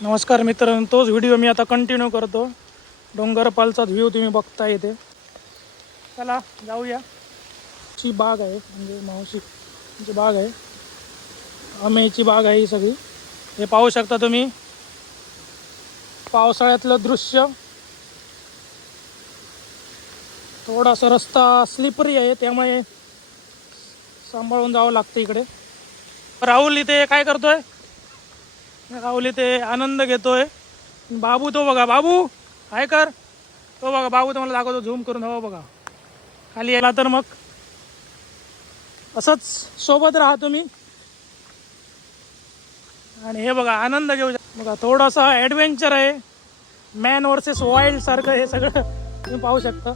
नमस्कार मित्रांनो तोच व्हिडिओ मी आता कंटिन्यू करतो. डोंगरपालचाच व्ह्यू तुम्ही बघता येते चला जाऊया. ची बाग आहे म्हणजे मावशीची बाग आहे. आमेची बाग आहे ही सगळी. हे पाहू शकता तुम्ही. पावसाळ्यातलं दृश्य. थोडासा रस्ता स्लिपरी आहे त्यामुळे सांभाळून जावं लागतं इकडे. राहुल इथे काय करतोय? राहुल इथे आनंद घेतोय. बाबू तो बघा बाबू! काय कर. तो बघा बाबू तुम्हाला दाखवतो झूम करून हो बघा. खाली याला तर मग. असंच सोबत राहा तुम्ही. आणि हे बघा आनंद घेऊ बघा थोडासा ॲडव्हेंचर आहे. मॅन वर्सेस वाईल्ड सारखं हे सगळं तुम्ही पाहू शकता.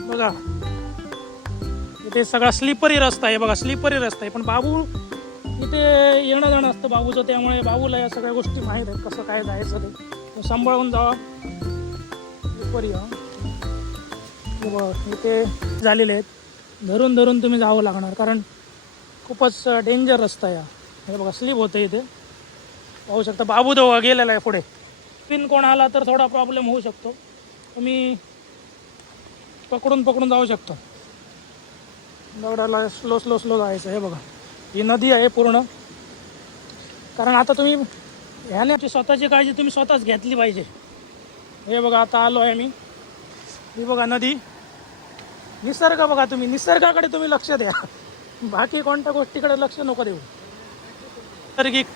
बघा. इथे सगळा स्लिपरी रस्ता आहे बघा स्लिपरी रस्ता आहे. पण बाबू इथे येणं जाणं असतं बाबूचं त्यामुळे बाबूला या सगळ्या गोष्टी माहीत आहेत कसं काय जायचं ते. सांभाळून जावा. दुपारी बघा, इथे झालेले आहेत. धरून धरून तुम्ही जावं लागणार कारण खूपच डेंजर रस्ता या हे. बघा स्लिप होतं इथे. पाहू शकता बाबू देवा गेलेला आहे पुढे. पिन कोण आला तर थोडा प्रॉब्लेम होऊ शकतो. तुम्ही पकडून पकडून जाऊ शकतो. दगडाला स्लो स्लो स्लो जायचं हे बघा. ही नदी आहे पूर्ण. कारण आता तुम्ही ह्याने स्वतःची काळजी तुम्ही स्वतःच घेतली पाहिजे. हे बघा आता आलो आहे मी. ही बघा नदी. निसर्ग बघा तुम्ही. निसर्गाकडे तुम्ही लक्ष द्या. बाकी कोणत्या गोष्टीकडे लक्ष नको देऊ. नैसर्गिक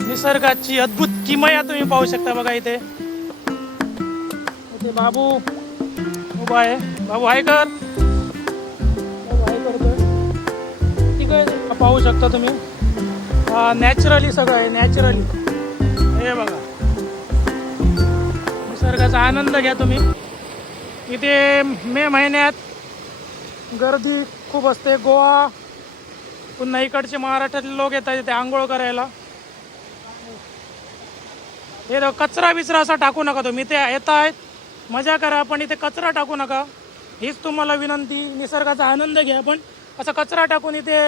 निसर्गाची अद्भुत किमया तुम्ही पाहू शकता बघा इथे. इथे बाबू उभा आहे. बाबू हाय पाहू शकता तुम्ही. नॅचरली सगळं आहे नॅचरली हे बघा. निसर्गाचा आनंद घ्या तुम्ही. इथे मे महिन्यात गर्दी खूप असते. गोवा पुन्हा इकडचे महाराष्ट्रातले लोक येतात इथे आंघोळ करायला. हे कचरा बिचरा असा टाकू नका तुम्ही. ते येत आहेत मजा करा पण इथे कचरा टाकू नका. हीच तुम्हाला विनंती. निसर्गाचा आनंद घ्या पण असा कचरा टाकून इथे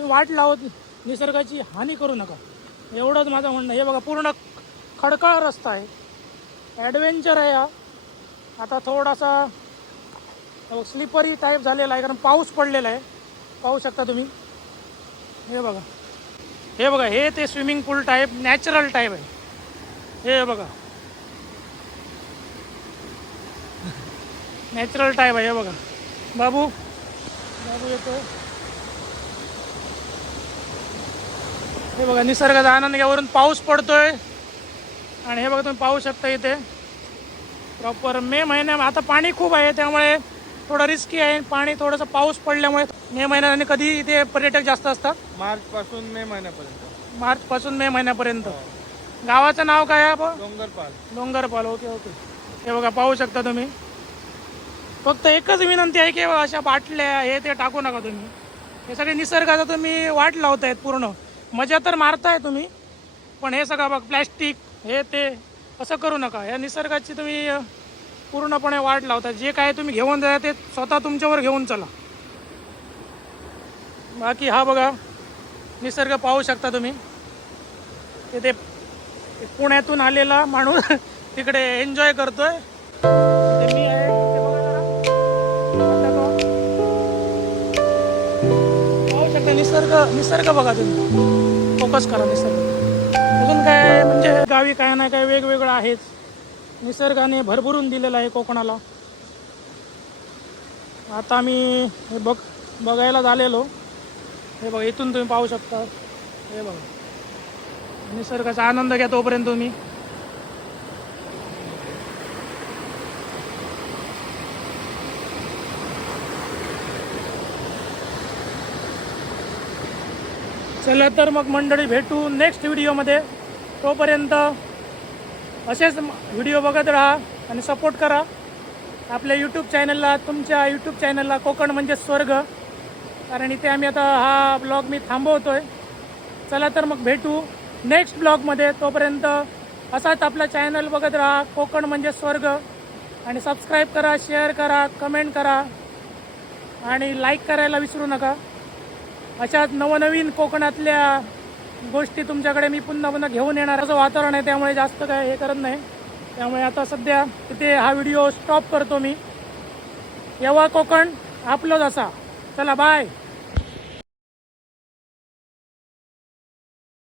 तुम्ही वाट लावत निसर्गाची हानी करू नका. एवढंच माझं म्हणणं हे बघा पूर्ण खडकाळ रस्ता आहे. ॲडव्हेंचर आहे हा. आता थोडासा स्लिपरी टाईप झालेला आहे कारण पाऊस पडलेला आहे. पाहू शकता तुम्ही. हे बघा. हे बघा हे ते swimming pool type natural type आहे. हे बघा. नॅचरल टाईप आहे हे बघा. बाबू. बाबू येतो हे बघा निसर्गाचा आनंद घ्यावरून पाऊस पडतोय. आणि हे बघा तुम्ही पाहू शकता इथे. प्रॉपर मे महिन्यात आता पाणी खूप आहे त्यामुळे थोडं रिस्की आहे. पाणी थोडंसं पाऊस पडल्यामुळे मे महिन्यात आणि कधी इथे पर्यटक जास्त असतात? मार्च पासून मे महिन्यापर्यंत. मार्चपासून मे महिन्यापर्यंत. गावाचं नाव काय आहे आपण डोंगरपाल. डोंगरपाल ओके ओके. हे बघा पाहू शकता तुम्ही. फक्त एकच विनंती आहे की अशा बाटल्या हे ते टाकू नका तुम्ही. हे सगळे निसर्गाचा तुम्ही वाट लावतायत पूर्ण. मजा तर मारताय तुम्ही पण हे सगळं बघ प्लॅस्टिक हे ते असं करू नका. या निसर्गाची तुम्ही पूर्णपणे वाट लावता जे काय तुम्ही घेऊन जा ते स्वतः तुमच्यावर घेऊन चला. बाकी हा बघा निसर्ग पाहू शकता तुम्ही. तिथे पुण्यातून आलेला माणूस तिकडे एन्जॉय करतोय. ते निसर्ग निसर्ग बघा तुम्ही. फोकस करा निसर्ग. अजून काय म्हणजे गावी काय ना काय वेगवेगळं आहेच. निसर्गाने भरभरून दिलेलं आहे कोकणाला. आता मी हे बघ बघायला झालेलो. हे बघा इथून तुम्ही पाहू शकता. हे बघा. निसर्गाचा आनंद घ्या तोपर्यंत तुम्ही. चला तर मग मंडळी भेटू नेक्स्ट व्हिडिओमध्ये तोपर्यंत असेच व्हिडिओ बघत राहा आणि सपोर्ट करा. आपल्या यूट्यूब चॅनलला तुमच्या यूट्यूब चॅनलला कोकण म्हणजे स्वर्ग. कारण इथे आम्ही आता हा ब्लॉग मी थांबवतो आहे चला तर मग भेटू नेक्स्ट ब्लॉगमध्ये तोपर्यंत असाच आपला चॅनल बघत राहा कोकण म्हणजे स्वर्ग. आणि सबस्क्राईब करा शेअर करा कमेंट करा. आणि लाईक करायला विसरू नका. अशाच नवनवीन कोकणातल्या गोष्टी तुमच्याकडे मी पुन्हा पुन्हा घेऊन येणार असं वातावरण आहे त्यामुळे जास्त काय हे करत नाही. त्यामुळे आता सध्या तिथे हा व्हिडिओ स्टॉप करतो मी. येवा कोकण आपलंच असा. चला बाय